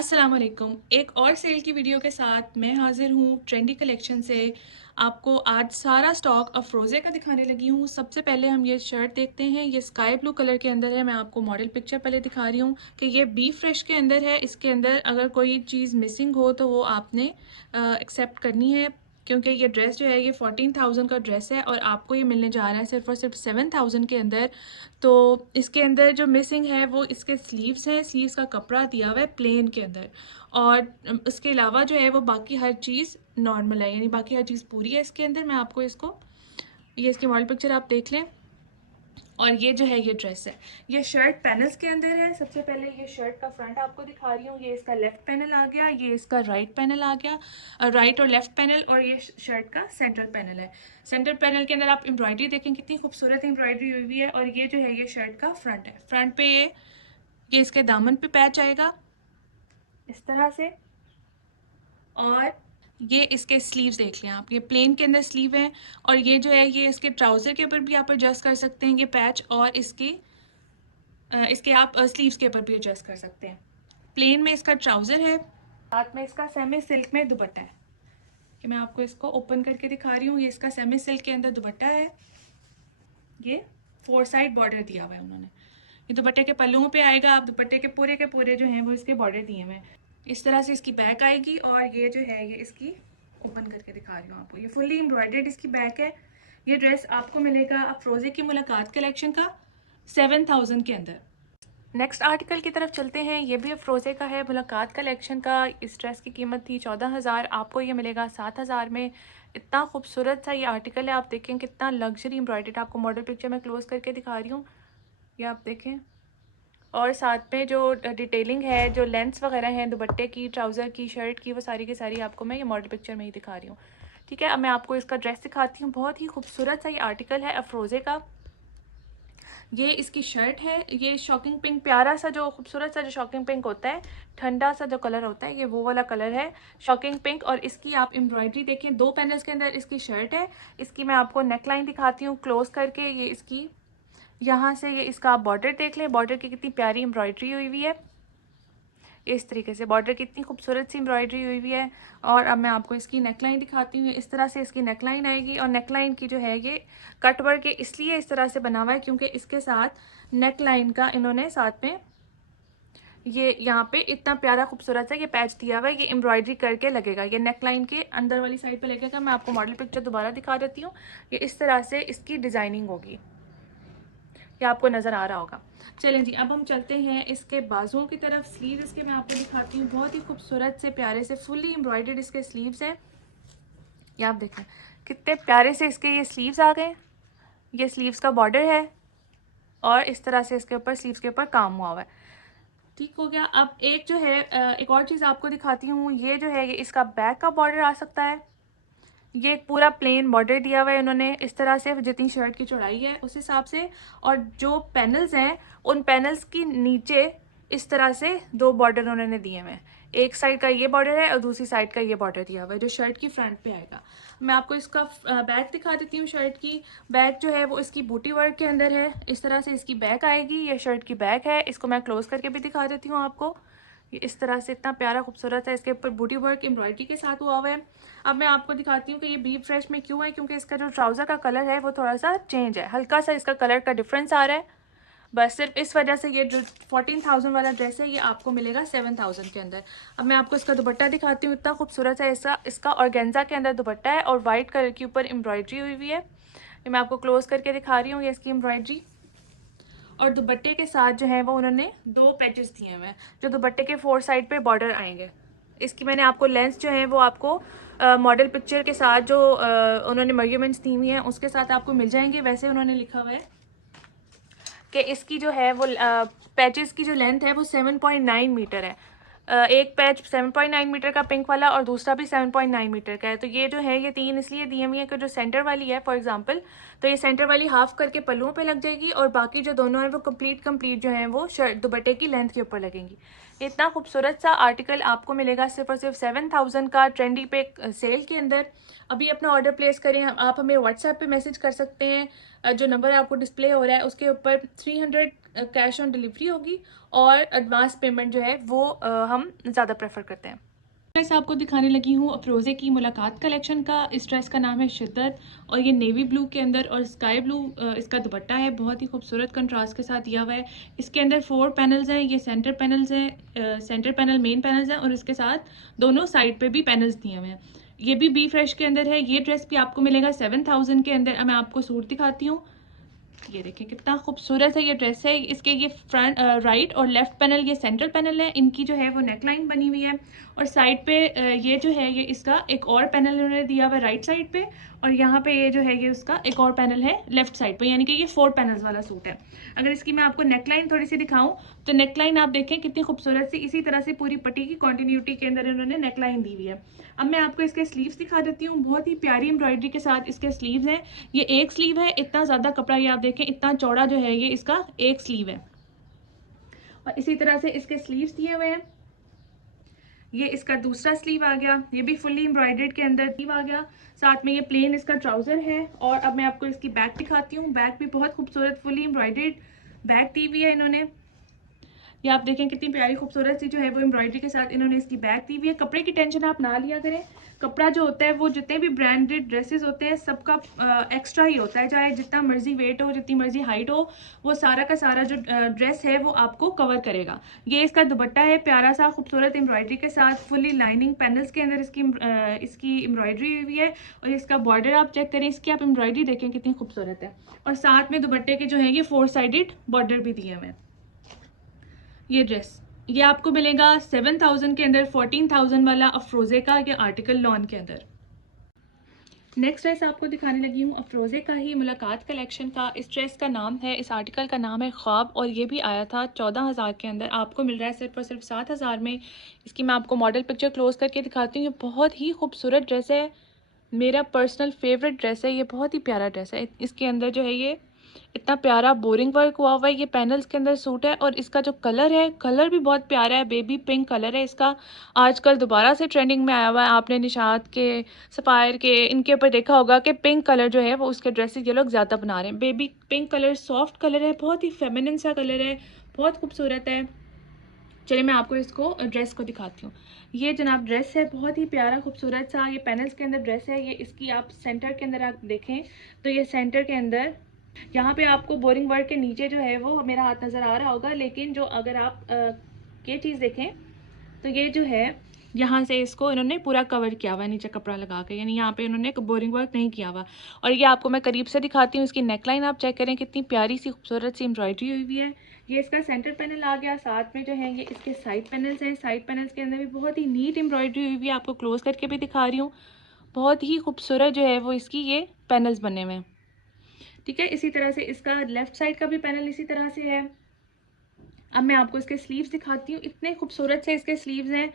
अस्सलाम वालेकुम। एक और सेल की वीडियो के साथ मैं हाज़िर हूँ ट्रेंडी कलेक्शन से। आपको आज सारा स्टॉक अफ़रोज़े का दिखाने लगी हूँ। सबसे पहले हम ये शर्ट देखते हैं, ये स्काई ब्लू कलर के अंदर है। मैं आपको मॉडल पिक्चर पहले दिखा रही हूँ कि ये बी फ्रेश के अंदर है। इसके अंदर अगर कोई चीज़ मिसिंग हो तो वो आपने एक्सेप्ट करनी है, क्योंकि ये ड्रेस जो है ये 14,000 का ड्रेस है और आपको ये मिलने जा रहा है सिर्फ और सिर्फ 7,000 के अंदर। तो इसके अंदर जो मिसिंग है वो इसके स्लीव्स हैं, स्लीव्स का कपड़ा दिया हुआ है प्लेन के अंदर, और इसके अलावा जो है वो बाकी हर चीज़ नॉर्मल है, यानी बाकी हर चीज़ पूरी है इसके अंदर। मैं आपको ये इसकी मॉडल पिक्चर आप देख लें। और ये जो है ये ड्रेस है, ये शर्ट पैनल्स के अंदर है। सबसे पहले ये शर्ट का फ्रंट आपको दिखा रही हूँ। ये इसका लेफ्ट पैनल आ गया, ये इसका राइट पैनल आ गया, राइट और लेफ्ट पैनल, और ये शर्ट का सेंटर पैनल है। सेंटर पैनल के अंदर आप एम्ब्रॉयडरी देखें, कितनी खूबसूरत एम्ब्रॉयडरी हुई हुई है। और ये जो है ये शर्ट का फ्रंट है। फ्रंट पे ये इसके दामन पे पैच आएगा इस तरह से, और ये इसके स्लीव्स देख लें आप, ये प्लेन के अंदर स्लीव है। और ये जो है ये इसके ट्राउज़र के ऊपर भी आप एडजस्ट कर सकते हैं ये पैच, और इसके आप स्लीव्स के ऊपर भी एडजस्ट कर सकते हैं। प्लेन में इसका ट्राउज़र है, साथ में इसका सेमी सिल्क में दुपट्टा है। कि मैं आपको इसको ओपन करके दिखा रही हूँ। ये इसका सेमी सिल्क के अंदर दुपट्टा है। ये 4 साइड बॉर्डर दिया हुआ है उन्होंने। ये दुपट्टे के पल्लुओं पे आएगा, आप दुपट्टे के पूरे जो हैं वो इसके बॉर्डर दिए हुए हैं। इस तरह से इसकी बैक आएगी, और ये जो है ये इसकी ओपन करके दिखा रही हूँ आपको। ये फुल्ली एम्ब्रॉयडर्ड इसकी बैक है। ये ड्रेस आपको मिलेगा अफरोज़े की मुलाकात कलेक्शन का 7,000 के अंदर। नेक्स्ट आर्टिकल की तरफ चलते हैं। ये भी अफरोज़े का है, मुलाकात कलेक्शन का। इस ड्रेस की कीमत थी 14,000, आपको ये मिलेगा 7,000 में। इतना खूबसूरत सा ये आर्टिकल है, आप देखें कितना लग्जरी एम्ब्रॉयडर्ड। आपको मॉडल पिक्चर में क्लोज करके दिखा रही हूँ, ये आप देखें। और साथ में जो डिटेलिंग है, जो लेंथ्स वगैरह हैं दुपट्टे की, ट्राउज़र की, शर्ट की, वो सारी की सारी आपको मैं ये मॉडल पिक्चर में ही दिखा रही हूँ। ठीक है, अब मैं आपको इसका ड्रेस दिखाती हूँ। बहुत ही खूबसूरत सा ये आर्टिकल है अफरोज़े का। ये इसकी शर्ट है, ये शॉकिंग पिंक, प्यारा सा जो खूबसूरत सा जो शॉकिंग पिंक होता है, ठंडा सा जो कलर होता है, ये वो वाला कलर है शॉकिंग पिंक। और इसकी आप एम्ब्रॉयडरी देखें, 2 पैनल्स के अंदर इसकी शर्ट है। इसकी मैं आपको नेक लाइन दिखाती हूँ क्लोज करके। ये इसकी यहाँ से ये इसका आप बॉर्डर देख लें, बॉर्डर की कितनी प्यारी एम्ब्रॉयडरी हुई हुई है। इस तरीके से बॉर्डर की इतनी खूबसूरत सी एम्ब्रॉयडरी हुई हुई है। और अब मैं आपको इसकी नेकलाइन दिखाती हूँ। इस तरह से इसकी नेकलाइन आएगी, और नेकलाइन की जो है ये कट वर्क के इसलिए इस तरह से बना हुआ है क्योंकि इसके साथ नेकलाइन का इन्होंने साथ में ये यहाँ पे इतना प्यारा खूबसूरत सा ये पैच दिया हुआ है। ये एम्ब्रॉयडरी करके लगेगा, ये नेकलाइन के अंदर वाली साइड पे लगेगा। मैं आपको मॉडल पिक्चर दोबारा दिखा देती हूँ। ये इस तरह से इसकी डिज़ाइनिंग होगी, ये आपको नज़र आ रहा होगा। चलें जी, अब हम चलते हैं इसके बाजुओं की तरफ। स्लीव इसके मैं आपको दिखाती हूँ। बहुत ही खूबसूरत से प्यारे से फुल्ली एम्ब्रॉयडर्ड इसके स्लीव्स हैं। ये आप देखें कितने प्यारे से इसके ये स्लीव्स आ गए। ये स्लीव्स का बॉर्डर है, और इस तरह से इसके ऊपर स्लीव्स के ऊपर काम हुआ हुआ है। ठीक हो गया। अब एक जो है एक और चीज़ आपको दिखाती हूँ। ये जो है ये इसका बैक का बॉर्डर आ सकता है। ये एक पूरा प्लेन बॉर्डर दिया हुआ है उन्होंने इस तरह से, जितनी शर्ट की चौड़ाई है उस हिसाब से। और जो पैनल्स हैं उन पैनल्स की नीचे इस तरह से 2 बॉर्डर उन्होंने दिए हुए हैं। एक साइड का ये बॉर्डर है और दूसरी साइड का ये बॉर्डर दिया हुआ है जो शर्ट की फ्रंट पे आएगा। मैं आपको इसका बैक दिखा देती हूँ। शर्ट की बैक जो है वो इसकी बूटी वर्क के अंदर है। इस तरह से इसकी बैक आएगी। ये शर्ट की बैक है, इसको मैं क्लोज करके भी दिखा देती हूँ आपको। ये इस तरह से इतना प्यारा खूबसूरत है, इसके ऊपर बूटी वर्क एम्ब्रॉयडरी के साथ हुआ हुआ है। अब मैं आपको दिखाती हूँ कि ये बी फ्रेश में क्यों है, क्योंकि इसका जो ट्राउज़र का कलर है वो थोड़ा सा चेंज है, हल्का सा इसका कलर का डिफरेंस आ रहा है। बस सिर्फ इस वजह से ये जो 14,000 वाला ड्रेस है ये आपको मिलेगा 7,000 के अंदर। अब मैं आपको इसका दुपट्टा दिखाती हूँ। इतना खूबसूरत है इसका ऑर्गेन्जा के अंदर दुपट्टा है, और वाइट कलर के ऊपर एम्ब्रॉयडरी हुई हुई है। ये मैं आपको क्लोज करके दिखा रही हूँ, ये इसकी एम्ब्रॉयडरी। और दुपट्टे के साथ जो है वो उन्होंने 2 पैचेस दिए हुए हैं जो दुपट्टे के 4 साइड पे बॉर्डर आएंगे। इसकी मैंने आपको लेंथ जो है वो आपको मॉडल पिक्चर के साथ जो उन्होंने मेजरमेंट्स दी हुई हैं उसके साथ आपको मिल जाएंगे। वैसे उन्होंने लिखा हुआ है कि इसकी जो है वो पैचेस की जो लेंथ है वो 7.9 मीटर है। एक पैच 7.9 मीटर का पिंक वाला, और दूसरा भी 7.9 मीटर का है। तो ये जो है ये 3 इसलिए दिए हुए हैं कि जो सेंटर वाली है फॉर एग्जांपल, तो ये सेंटर वाली हाफ करके पल्लुओं पे लग जाएगी, और बाकी जो दोनों हैं वो कंप्लीट जो है वो शर्ट दुपट्टे की लेंथ के ऊपर लगेंगी। इतना खूबसूरत सा आर्टिकल आपको मिलेगा सिर्फ और सिर्फ 7000 का ट्रेंडी पे सेल के अंदर। अभी अपना ऑर्डर प्लेस करें, आप हमें व्हाट्सएप पे मैसेज कर सकते हैं। जो नंबर आपको डिस्प्ले हो रहा है उसके ऊपर 300 कैश ऑन डिलीवरी होगी और एडवांस पेमेंट जो है वो हम ज़्यादा प्रेफर करते हैं। ड्रेस आपको दिखाने लगी हूँ अफरोज़े की मुलाकात कलेक्शन का। इस ड्रेस का नाम है शिद्दत और ये नेवी ब्लू के अंदर और स्काई ब्लू इसका दुपट्टा है, बहुत ही खूबसूरत कंट्रास्ट के साथ दिया हुआ है। इसके अंदर 4 पैनल्स हैं, ये सेंटर पैनल्स हैं, सेंटर पैनल मेन पैनल्स हैं और इसके साथ दोनों साइड पे भी पैनल्स दिए हुए हैं। ये भी बी फ्रेश के अंदर है। ये ड्रेस भी आपको मिलेगा 7000 के अंदर। मैं आपको सूट दिखाती हूँ, ये देखिए कितना खूबसूरत है ये ड्रेस है। इसके ये फ्रंट राइट और लेफ्ट पैनल ये सेंट्रल पैनल है, इनकी जो है वो नेकलाइन बनी हुई है और साइड पे ये जो है ये इसका एक और पैनल इन्होंने दिया हुआ है राइट साइड पे और यहाँ पे ये जो है ये उसका एक और पैनल है लेफ्ट साइड पे, यानी कि ये 4 पैनल्स वाला सूट है। अगर इसकी मैं आपको नेकलाइन थोड़ी सी दिखाऊं तो नेकलाइन आप देखें कितनी खूबसूरत सी इसी तरह से पूरी पट्टी की कॉन्टिन्यूटी के अंदर इन्होंने नेकलाइन दी हुई है। अब मैं आपको इसके स्लीव्स दिखा देती हूँ, बहुत ही प्यारी एम्ब्रॉयडरी के साथ इसके स्लीव्स हैं। ये एक स्लीव है, इतना ज़्यादा कपड़ा ये आप देखें इतना चौड़ा जो है ये इसका एक स्लीव है और इसी तरह से इसके स्लीव्स दिए हुए हैं। ये इसका दूसरा स्लीव आ गया, ये भी फुल्ली एम्ब्रॉयडर्ड के अंदर स्लीव आ गया, साथ में ये प्लेन इसका ट्राउजर है। और अब मैं आपको इसकी बैक दिखाती हूँ। बैक भी बहुत खूबसूरत फुल्ली एम्ब्रॉयडर्ड बैक दी हुई है इन्होंने। ये आप देखें कितनी प्यारी खूबसूरत सी जो है वो एम्ब्रॉयडरी के साथ इन्होंने इसकी बैक दी हुई है। कपड़े की टेंशन आप ना लिया करें, कपड़ा जो होता है वो जितने भी ब्रांडेड ड्रेसेस होते हैं सबका एक्स्ट्रा ही होता है, चाहे जितना मर्जी वेट हो जितनी मर्जी हाइट हो, वो सारा का सारा जो ड्रेस है वो आपको कवर करेगा। ये इसका दुपट्टा है प्यारा सा खूबसूरत एम्ब्रॉयडरी के साथ, फुली लाइनिंग पैनल्स के अंदर इसकी एम्ब्रॉयडरी हुई है और इसका बॉर्डर आप चेक करें, इसकी आप एम्ब्रॉयडरी देखें कितनी खूबसूरत है और साथ में दुपट्टे के जो है ये 4 साइडेड बॉर्डर भी दिए हुए हैं। ये ड्रेस ये आपको मिलेगा 7000 के अंदर, 14000 वाला अफरोज़े का ये आर्टिकल लॉन के अंदर। नेक्स्ट ड्रेस आपको दिखाने लगी हूँ अफरोज़े का ही मुलाकात कलेक्शन का। इस ड्रेस का नाम है, इस आर्टिकल का नाम है ख्वाब और ये भी आया था 14000 के अंदर। आपको मिल रहा है सिर्फ और सिर्फ 7000 में। इसकी मैं आपको मॉडल पिक्चर क्लोज करके दिखाती हूँ। ये बहुत ही खूबसूरत ड्रेस है, मेरा पर्सनल फेवरेट ड्रेस है। ये बहुत ही प्यारा ड्रेस है। इसके अंदर जो है ये इतना प्यारा बोरिंग वर्क हुआ हुआ है, ये पैनल्स के अंदर सूट है और इसका जो कलर है कलर भी बहुत प्यारा है, बेबी पिंक कलर है इसका। आजकल दोबारा से ट्रेंडिंग में आया हुआ है, आपने निशात के सफ़ायर के इनके ऊपर देखा होगा कि पिंक कलर जो है वो उसके ड्रेसेस ये लोग ज़्यादा बना रहे हैं। Baby pink colour soft colour है, बहुत ही फेमिनिन सा कलर है, बहुत खूबसूरत है। चलिए मैं आपको इसको ड्रेस को दिखाती हूँ। ये जनाब ड्रेस है, बहुत ही प्यारा खूबसूरत सा ये पैनल्स के अंदर ड्रेस है। ये इसकी आप सेंटर के अंदर आप देखें तो ये सेंटर के अंदर यहाँ पे आपको बोरिंग वर्क के नीचे जो है वो मेरा हाथ नज़र आ रहा होगा, लेकिन जो अगर आप ये चीज़ देखें तो ये जो है यहाँ से इसको इन्होंने पूरा कवर किया हुआ है नीचे कपड़ा लगा के, यानी यहाँ पे इन्होंने बोरिंग वर्क नहीं किया हुआ। और ये आपको मैं करीब से दिखाती हूँ, इसकी नेकलाइन आप चेक करें कितनी प्यारी सी खूबसूरत सी एम्ब्रॉयडरी हुई है। ये इसका सेंटर पैनल आ गया, साथ में जो है ये इसके साइड पैनल्स हैं। साइड पैनल्स के अंदर भी बहुत ही नीट एम्ब्रॉयडरी हुई है, आपको क्लोज करके भी दिखा रही हूँ। बहुत ही खूबसूरत जो है वो इसकी ये पैनल्स बने हुए हैं, ठीक है। इसी तरह से इसका लेफ्ट साइड का भी पैनल इसी तरह से है। अब मैं आपको इसके स्लीव्स दिखाती हूँ, इतने खूबसूरत से इसके स्लीव्स हैं,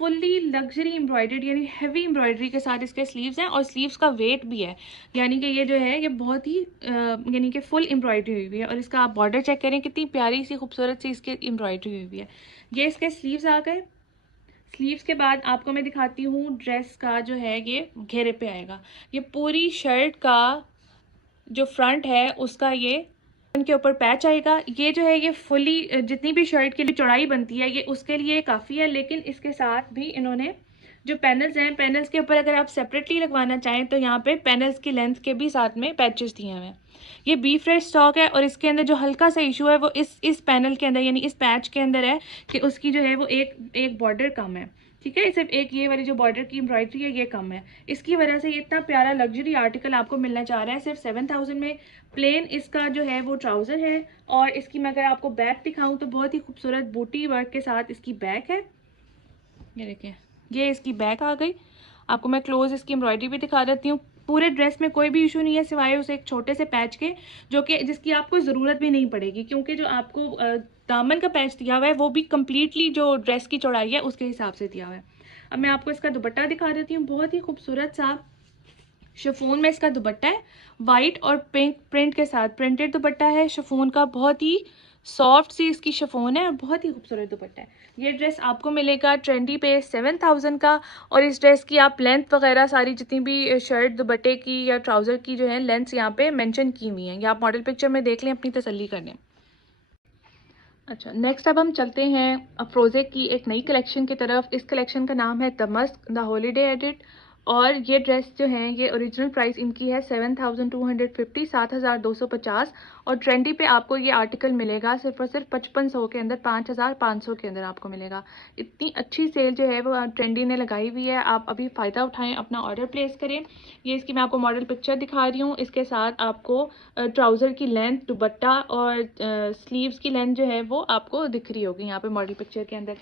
फुल्ली लग्जरी एम्ब्रॉयडर्ड यानी हैवी एम्ब्रॉयडरी के साथ इसके स्लीव्स हैं और स्लीव्स का वेट भी है, यानी कि ये जो है ये बहुत ही यानी कि फुल एम्ब्रॉयडरी हुई हुई है। और इसका आप बॉर्डर चेक करें कितनी प्यारी सी खूबसूरत सी इसकी एम्ब्रॉयडरी हुई हुई है। ये इसके स्लीव्स आ गए। स्लीव्स के बाद आपको मैं दिखाती हूँ ड्रेस का जो है ये घेरे पे आएगा। ये पूरी शर्ट का जो फ्रंट है उसका ये के ऊपर पैच आएगा। ये जो है ये फुली जितनी भी शर्ट के लिए चौड़ाई बनती है ये उसके लिए काफ़ी है, लेकिन इसके साथ भी इन्होंने जो पैनल्स हैं पैनल्स के ऊपर अगर आप सेपरेटली लगवाना चाहें तो यहाँ पे पैनल्स की लेंथ के भी साथ में पैचेस दिए हुए हैं। ये बी फ्रेश स्टॉक है और इसके अंदर जो हल्का सा इशू है वो इस पैनल के अंदर यानी इस पैच के अंदर है कि उसकी जो है वो एक बॉर्डर कम है, ठीक है। सिर्फ एक ये वाली जो बॉर्डर की एम्ब्रॉयडरी है ये कम है, इसकी वजह से ये इतना प्यारा लग्जरी आर्टिकल आपको मिलना चाह रहा है सिर्फ 7000 में। प्लेन इसका जो है वो ट्राउज़र है और इसकी मैं अगर आपको बैक दिखाऊं तो बहुत ही खूबसूरत बूटी वर्क के साथ इसकी बैक है। ये देखें ये इसकी बैक आ गई। आपको मैं क्लोज इसकी एम्ब्रॉयडरी भी दिखा देती हूँ। पूरे ड्रेस में कोई भी इशू नहीं है सिवाय उस एक छोटे से पैच के, जो कि जिसकी आपको ज़रूरत भी नहीं पड़ेगी, क्योंकि जो आपको दामन का पैच दिया हुआ है वो भी कम्प्लीटली जो ड्रेस की चौड़ाई है उसके हिसाब से दिया हुआ है। अब मैं आपको इसका दुपट्टा दिखा देती हूँ। बहुत ही खूबसूरत सा शिफॉन में इसका दुपट्टा है, वाइट और पिंक प्रिंट के साथ प्रिंटेड दुपट्टा है शिफॉन का, बहुत ही सॉफ्ट सी इसकी शिफॉन है और बहुत ही खूबसूरत दुपट्टा है। ये ड्रेस आपको मिलेगा ट्रेंडी पे 7000 का। और इस ड्रेस की आप लेंथ वगैरह सारी जितनी भी शर्ट दुपट्टे की या ट्राउज़र की जो है लेंथ्स यहाँ पे मेंशन की हुई हैं, या आप मॉडल पिक्चर में देख लें अपनी तसल्ली कर लें। अच्छा, नेक्स्ट अब हम चलते हैं अफरोज़े की एक नई कलेक्शन की तरफ। इस कलेक्शन का नाम है दमस्क द हॉलीडे एडिट। और ये ड्रेस जो है ये ओरिजिनल प्राइस इनकी है 7250, 7250। और ट्रेंडी पे आपको ये आर्टिकल मिलेगा सिर्फ और सिर्फ 5500 के अंदर, 5500 के अंदर आपको मिलेगा। इतनी अच्छी सेल जो है वो ट्रेंडी ने लगाई हुई है, आप अभी फ़ायदा उठाएं, अपना ऑर्डर प्लेस करें। ये इसकी मैं आपको मॉडल पिक्चर दिखा रही हूँ। इसके साथ आपको ट्राउज़र की लेंथ, दुपट्टा और स्लीव्स की लेंथ जो है वो आपको दिख रही होगी यहाँ पे मॉडल पिक्चर के अंदर।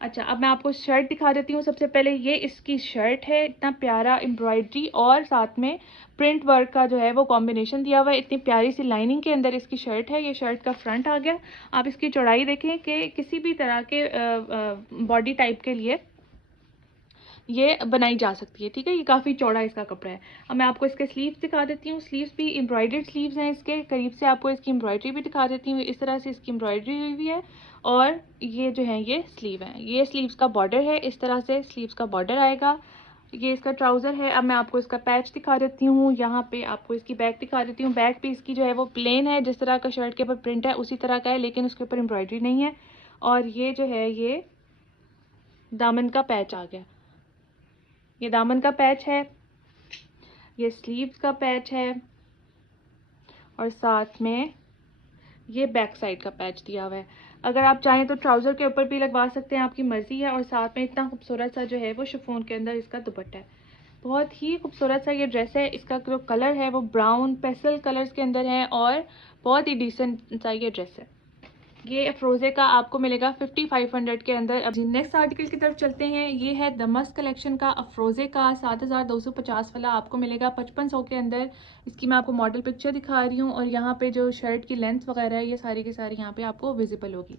अच्छा, अब मैं आपको शर्ट दिखा देती हूँ। सबसे पहले ये इसकी शर्ट है, इतना प्यारा एम्ब्रॉयडरी और साथ में प्रिंट वर्क का जो है वो कॉम्बिनेशन दिया हुआ है। इतनी प्यारी सी लाइनिंग के अंदर इसकी शर्ट है। ये शर्ट का फ्रंट आ गया। आप इसकी चौड़ाई देखें कि किसी भी तरह के बॉडी टाइप के लिए ये बनाई जा सकती है, ठीक है। ये काफ़ी चौड़ा इसका कपड़ा है। अब मैं आपको इसके स्लीव्स दिखा देती हूँ। स्लीव्स भी एम्ब्रॉयडर्ड स्लीव्स हैं इसके। करीब से आपको इसकी एम्ब्रॉयडरी भी दिखा देती हूँ। इस तरह से इसकी एम्ब्रॉयडरी हुई हुई है। और ये जो है ये स्लीव है, ये स्लीव्स का बॉर्डर है। इस तरह से स्लीव्स का बॉर्डर आएगा। ये इसका ट्राउज़र है। अब मैं आपको इसका पैच दिखा देती हूँ। यहाँ पे आपको इसकी बैक दिखा देती हूँ। बैक भी इसकी जो है वो प्लेन है, जिस तरह का शर्ट के ऊपर प्रिंट है उसी तरह का है, लेकिन उसके ऊपर एम्ब्रॉयडरी नहीं है। और ये जो है ये दामन का पैच आ गया। ये दामन का पैच है, ये स्लीव्स का पैच है, और साथ में ये बैक साइड का पैच दिया हुआ है। अगर आप चाहें तो ट्राउज़र के ऊपर भी लगवा सकते हैं, आपकी मर्ज़ी है। और साथ में इतना खूबसूरत सा जो है वो शिफॉन के अंदर इसका दुपट्टा है। बहुत ही खूबसूरत सा ये ड्रेस है। इसका जो कलर है वो ब्राउन पेस्टल कलर्स के अंदर है और बहुत ही डिसेंट सा ये ड्रेस है। ये अफरोज़े का आपको मिलेगा 5500 के अंदर। अब नेक्स्ट आर्टिकल की तरफ चलते हैं। ये है दमस्क कलेक्शन का अफरोज़े का 7250 वाला, आपको मिलेगा 5500 के अंदर। इसकी मैं आपको मॉडल पिक्चर दिखा रही हूँ और यहाँ पे जो शर्ट की लेंथ वगैरह है ये सारी की सारी यहाँ पे आपको विजिबल होगी।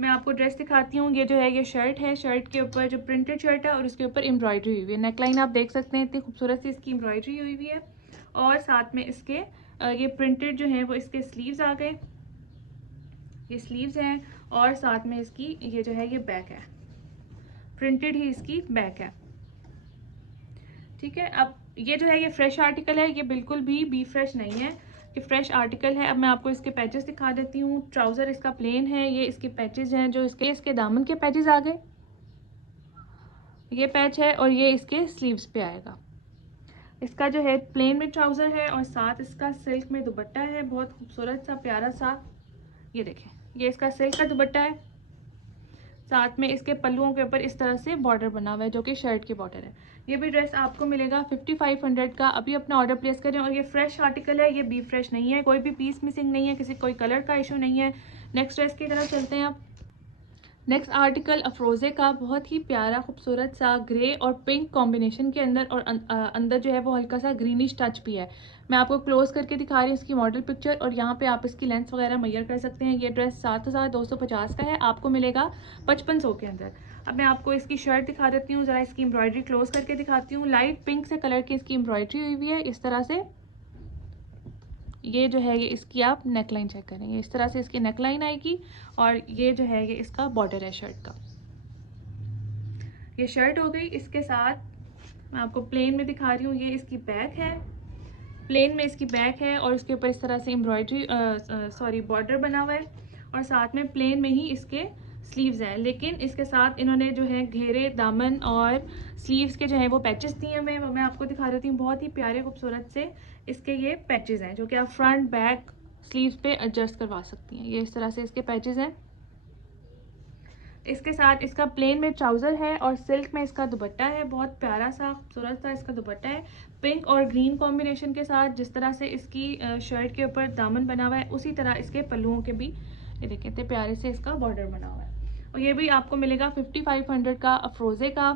मैं आपको ड्रेस दिखाती हूँ। ये जो है ये शर्ट है। शर्ट के ऊपर जो प्रिंटेड शर्ट है और उसके ऊपर एम्ब्रॉयडरी हुई हुई है। नेकलाइन आप देख सकते हैं, इतनी खूबसूरत सी इसकी एम्ब्रॉयडरी हुई हुई है। और साथ में इसके ये प्रिंटेड जो है वो इसके स्लीव्स आ गए, ये स्लीव्स हैं। और साथ में इसकी ये जो है ये बैक है, प्रिंटेड ही इसकी बैक है, ठीक है। अब ये जो है ये फ्रेश आर्टिकल है, ये बिल्कुल भी बी फ्रेश नहीं है, ये फ्रेश आर्टिकल है। अब मैं आपको इसके पैचेस दिखा देती हूँ। ट्राउज़र इसका प्लेन है, ये इसके पैचेस हैं जो इसके दामन के पैचेस आ गए, ये पैच है। और ये इसके स्लीव्स पे आएगा। इसका जो है प्लेन में ट्राउज़र है और साथ इसका सिल्क में दुपट्टा है, बहुत खूबसूरत सा प्यारा सा। ये देखें, ये इसका सिल्क का दुपट्टा है। साथ में इसके पल्लुओं के ऊपर इस तरह से बॉर्डर बना हुआ है जो कि शर्ट की बॉर्डर है। ये भी ड्रेस आपको मिलेगा 5500 का। अभी अपना ऑर्डर प्लेस करें। और ये फ्रेश आर्टिकल है, ये बी फ्रेश नहीं है, कोई भी पीस मिसिंग नहीं है, किसी कोई कलर का इशू नहीं है। नेक्स्ट ड्रेस की तरफ चलते हैं आप। नेक्स्ट आर्टिकल अफरोज़े का बहुत ही प्यारा खूबसूरत सा ग्रे और पिंक कॉम्बिनेशन के अंदर, और अंदर जो है वो हल्का सा ग्रीनिश टच भी है। मैं आपको क्लोज करके दिखा रही हूँ इसकी मॉडल पिक्चर, और यहाँ पे आप इसकी लेंथ वगैरह मेजर कर सकते हैं। ये ड्रेस 7250 का है, आपको मिलेगा 5500 के अंदर। अब मैं आपको इसकी शर्ट दिखा देती हूँ, ज़रा इसकी एम्ब्रॉयडरी क्लोज करके दिखाती हूँ। लाइट पिंक से कलर की इसकी एम्ब्रॉयडरी हुई हुई है इस तरह से। ये जो है ये इसकी आप नेकलाइन चेक करेंगे, इस तरह से इसकी नेकलाइन आएगी। और ये जो है ये इसका बॉर्डर है शर्ट का। ये शर्ट हो गई। इसके साथ मैं आपको प्लेन में दिखा रही हूँ, ये इसकी बैक है, प्लेन में इसकी बैक है और इसके ऊपर इस तरह से एम्ब्रॉयडरी बॉर्डर बना हुआ है। और साथ में प्लेन में ही इसके स्लीव्स हैं, लेकिन इसके साथ इन्होंने जो है घेरे दामन और स्लीव्स के जो है वो पैचेस दिए हुए हैं। वो मैं आपको दिखा देती हूँ। बहुत ही प्यारे खूबसूरत से इसके ये पैचेस हैं जो कि आप फ्रंट बैक स्लीव्स पे एडजस्ट करवा सकती हैं। ये इस तरह से इसके पैचेस हैं। इसके साथ इसका प्लेन में ट्राउज़र है और सिल्क में इसका दुपट्टा है। बहुत प्यारा सा खूबसूरत सा इसका दुपट्टा है, पिंक और ग्रीन कॉम्बिनेशन के साथ। जिस तरह से इसकी शर्ट के ऊपर दामन बना हुआ है उसी तरह इसके पल्लुओं के भी ये देखें इतने प्यारे से इसका बॉर्डर बना हुआ है। और ये भी आपको मिलेगा 5500 का अफरोज़े का।